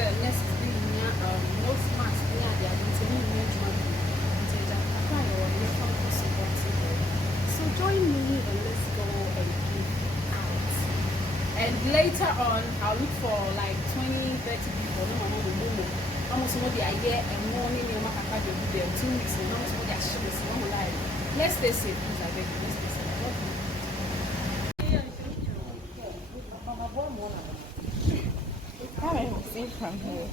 nurses most masks near the so join me and let's go and give out. And later on, I'll look for like 20, 30 people. Almost what the idea and morning in my car, they'll be there 2 weeks and almost what they're showing. Let's stay safe, please. I beg you, let's stay safe. How can I see from here?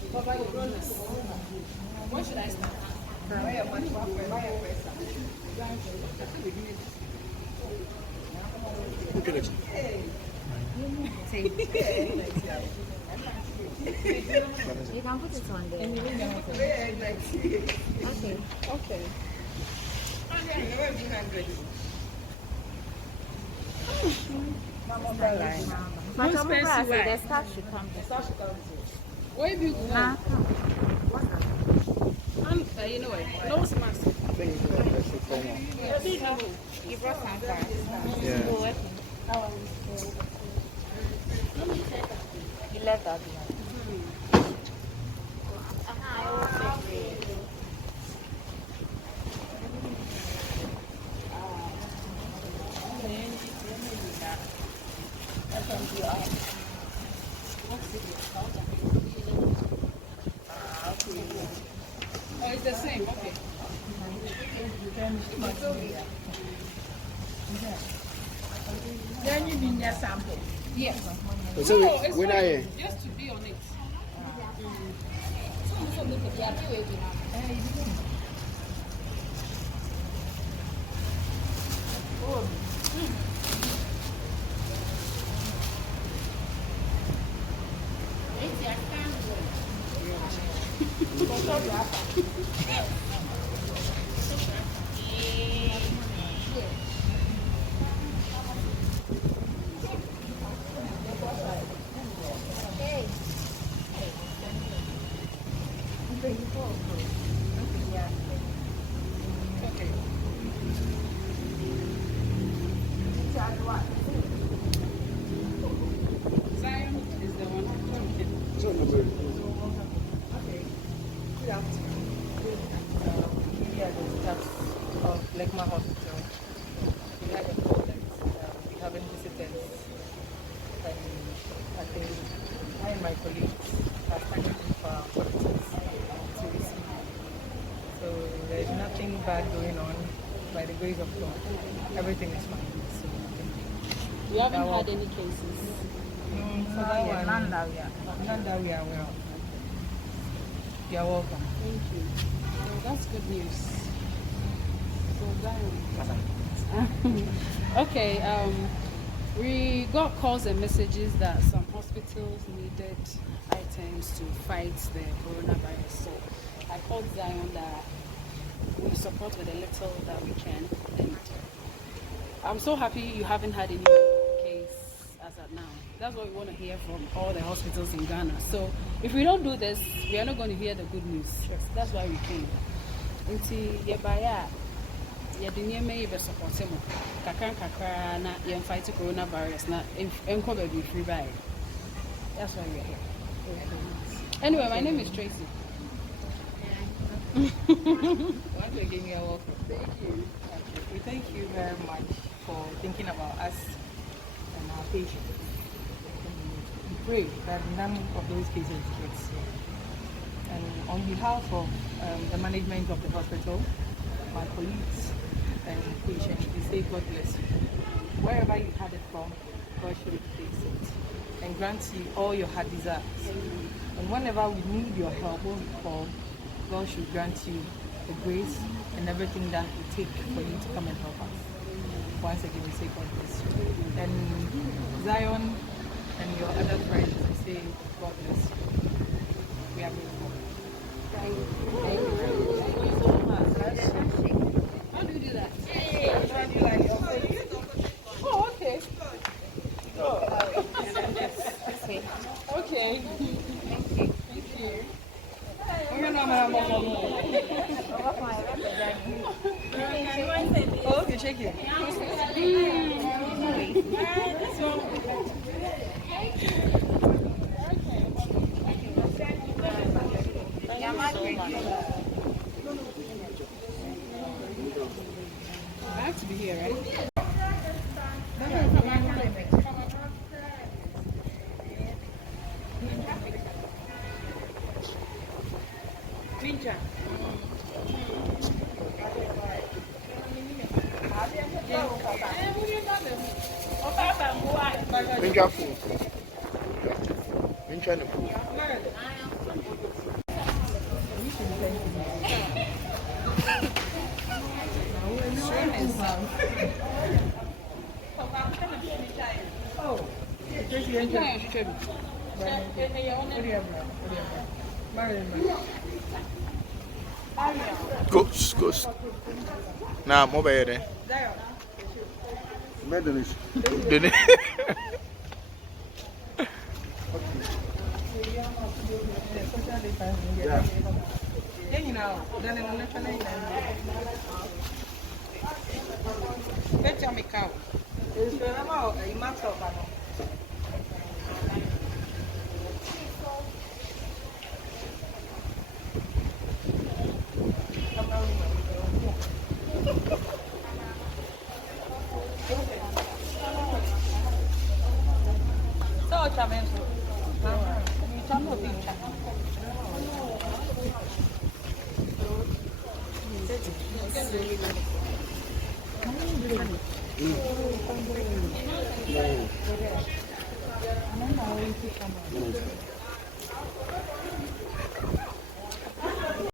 What should I start? Look at it. You can put it on there. Okay. Okay. But the staff should come. Where do you go? You know what? No mask. He brought some cards. Yeah. He left that behind. Oh, it's the same. Okay. Then you mean your sample? Yes. So No, it's when fine. Just to be on it. Zion is the one. so number We are the staff of Lekma Hospital. We had a call that we haven't visitors. And I think I and my colleagues are standing for our politics to receive. So there's nothing bad going on by the grace of God. Everything is fine. So We haven't had any cases. none that we are aware of. You are welcome. Thank you. Oh, that's good news. So Zion. Okay. We got calls and messages that some hospitals needed items to fight the coronavirus. So I called Zion that we support with a little that we can. And I'm so happy you haven't had any case as of now. That's what we want to hear from all the hospitals in Ghana. So if we don't do this, we are not going to hear the good news. That's why we came. Until support kakra na fight coronavirus na free by. That's why we're here. Anyway, my name is Tracey. Once again, you are welcome. Thank you. We thank you very much for thinking about us and our patients. We pray that none of those cases gets here. And on behalf of the management of the hospital, my colleagues and patients, we say God bless you. Wherever you had it from, God should replace it and grant you all your heart desires. And whenever we need your help, when we call, God should grant you the grace and everything that it takes for you to come and help us. Once again, we say God bless you. And Zion and your other friends, we say God bless you. We are grateful. Thank you so much. How do you do that? Oh, okay. Okay. Thank you. Oh, okay, shake it. so much. I have to be here, right? Ninja food. Ninja food. Ghost. Nah, mobile there. Medalist. Yeah. You know, then I'm not going to tell me cow. It's a matter of